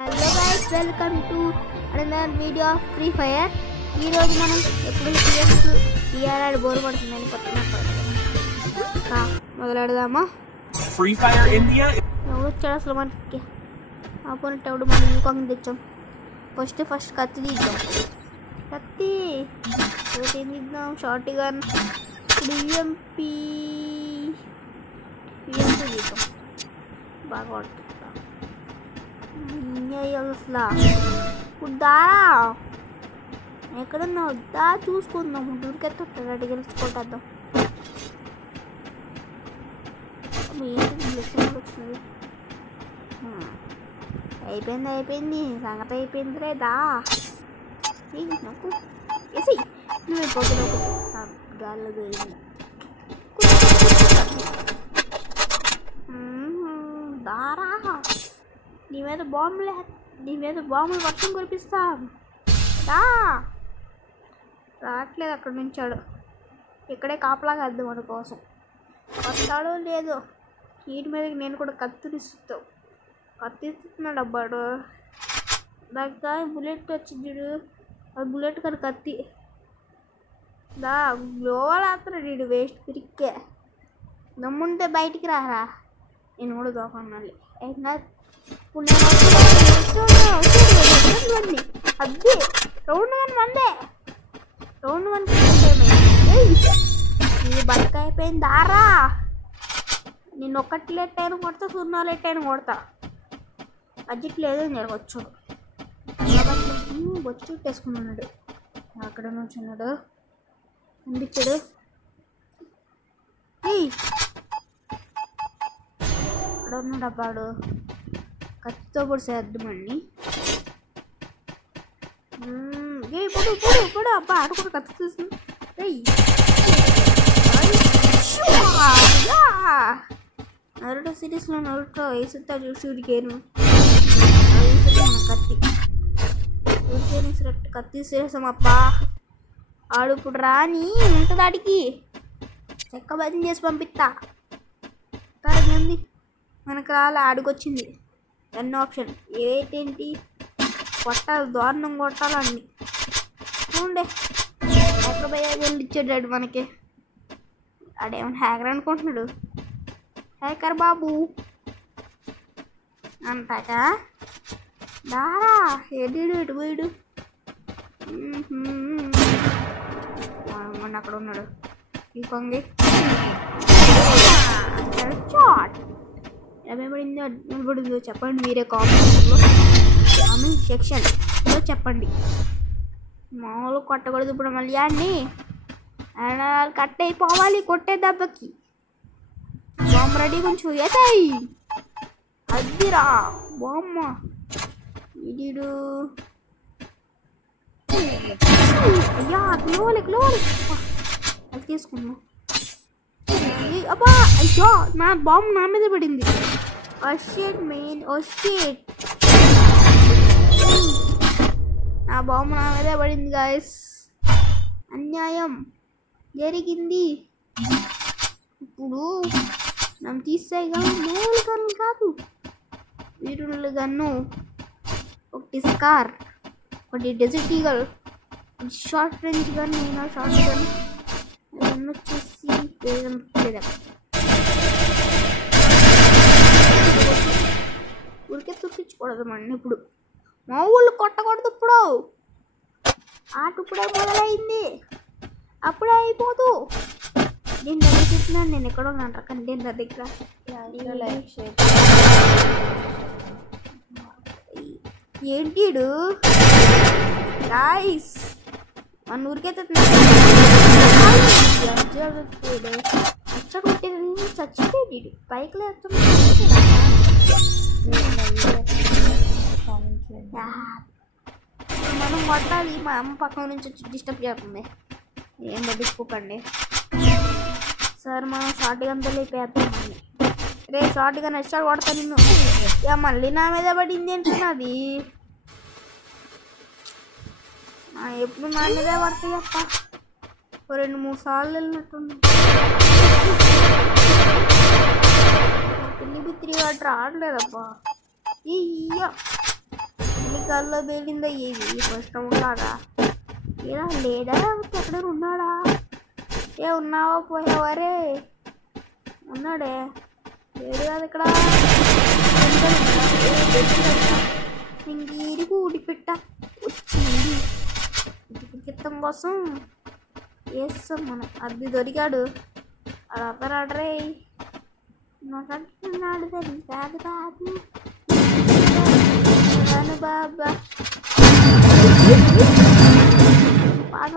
Hello guys, welcome to another video of free fire. ఈరోజు మనం ఎప్పుడు టీఆర్ఆర్ బోర్ పడుతుందని కొత్త మొదలెడదామా? ఫ్రీ ఫైర్ ఇండియా ఎవడు వచ్చాడు అసలు మనకి? ఆపోనెంట్ ఎవడు? మనం ఇంకొక తెచ్చాం. ఫస్ట్ కత్తి తీద్దాం. కత్తి ఏం తీద్దాం? షార్ట్ గన్, ఈఎంపీ తీద్దాం. బాగా పడుతుంది అసలు. దారా ఎక్కడున్నావు? దా చూసుకుందాం. దూరికెత్తాడు రెడీ గెలుచుకుంటాం. వచ్చింది. అయిపోయింది సంగతి అయిపోయింది రే. దా నాకు వేసి నువ్వు పోతున్నావు. గాల్లో దొరికింది. దారా నీ మీద బాంబులు వర్షం కురిపిస్తాం. రావట్లేదు అక్కడ నుంచాడు. ఇక్కడే కాపలాగా వద్దు మన కోసం. వస్తాడో లేదో. వీటి మీదకి నేను కూడా కత్తిస్తున్నాడు అబ్బాడు. దాకా బుల్లెట్ వచ్చింది చూడు. అది బుల్లెట్ కానీ కత్తి. గ్లోవల్ వేస్తున్నాడు వీడు. వేస్ట్ పిరిక్కే. దమ్ముంటే బయటికి రారా. నేను కూడా దోకన్నాలి. ఇప్పుడు అద్దీ రౌండ్ వన్ మందే. రౌండ్ వన్ ఇది బట్ట అయిపోయింది. దారా నేను ఒకటి లెట్ అయినా కొడతా, 0 లెట్ అయినా కొడతా. బడ్జెట్ లేదు జరగచ్చు. బొచ్చు చుట్టేసుకున్నాడు. అక్కడ నుంచున్నాడు అనిపించాడు. అక్కడ ఉన్నాడు అబ్బాడు. కత్తితో కూడా చేద్దామండి. ఇప్పుడు అబ్బా ఆడ కూడా కత్తి చూసి నరుటో సిరీస్లో నరుటో వేసుతా చూడికేను కత్తి కత్తి చేసాం అబ్బా. ఆడు ఇప్పుడు రాని ఉంటుంది. ఆడికి చెక్క బదిలీ చేసి పంపిస్తా. ఏంది మనకు రాలే. ఆడికొచ్చింది ఎన్నో ఆప్షన్. ఏంటి కొట్టాలి, దారుణం కొట్టాలి అన్ని. చూడండి ఎక్కడ పోయా వెళ్ళిచ్చాడు మనకి. ఆడేమన్నా హ్యాకర్ అనుకుంటున్నాడు. హ్యాకర్ బాబు అంటాక. దారా ఎడు ఇటు పోయాడు. మొన్న అక్కడ ఉన్నాడు. ఇంకొంగి నిలబడిందో చెప్పండి మీరే కామెంట్ సెక్షన్లో చెప్పండి. మామూలు కొట్టకూడదు ఇప్పుడు. మళ్ళీ అన్ని కట్ అయిపోవాలి కొట్టే దెబ్బకి. బాంబు రెడీ కొంచెం వేసాయి. అద్దిరా బామ్మ ఇడు. అయ్యా గ్లోవాలి అది తీసుకున్నా. అబ్బా అయ్యో నా బాంబు నా మీద పడింది. నా బాంబు నా మీద పడింది గాయస్. అన్యాయం జరిగింది. ఇప్పుడు నన్ను తీసాయి కానీ మూడు గన్ను కాదు. వీరుల గన్ను, ఒకటి స్కార్, ఒకటి Desert Eagle, short range gun. Short gun వచ్చేసి ఊరికే తుప్పించకూడదు మనం. ఇప్పుడు మా ఊళ్ళు కొట్టకూడదు. ఇప్పుడు ఆట ఇప్పుడే మొదలైంది. అప్పుడే అయిపోదు. నేను దగ్గర చెప్తున్నాను. నేను ఎక్కడ ఉన్నాను కంటెంట్ దగ్గర. ఏంటిడు గాయ్స్ మన ఊరికైతే చచ్చిపోయాడు. పైకి మనం కొట్టాలి. మా అమ్మ పక్కన నుంచి వచ్చి డిస్టర్బ్ చేస్తుంది. ఏం పట్టించుకోకండి సార్. మనం షార్ట్ గన్తో లేపేద్దామని. రే షార్ట్ గన్ ఎస్టార్ కొడతా నిన్ను. ఇక మళ్ళీ నా మీద పడింది అంటున్నది. ఎప్పుడు నా మీదే పడతాయి అప్ప. 2-3 సార్లు వెళ్ళినట్టుంది. పిల్లి బిత్తిరి గట్రా ఆడలేదప్పా. గాల్లో పేలిందా ఇది ఫస్ట్ రౌండ్ లాగా ఇలా లేడా ఎక్కడ ఉన్నాడా ఏ ఉన్నావా పోయావారే ఉన్నాడే లేడు కాదు ఇక్కడ ఇంగిరికి ఊడిపెట్ట వచ్చింది గిత్తం కోసం వేస్తాం మనం అది దొరికాడు అడతారాడరే మాట్లాడుతున్నాడు దాన్ని కాదు బాబు బాబా పాట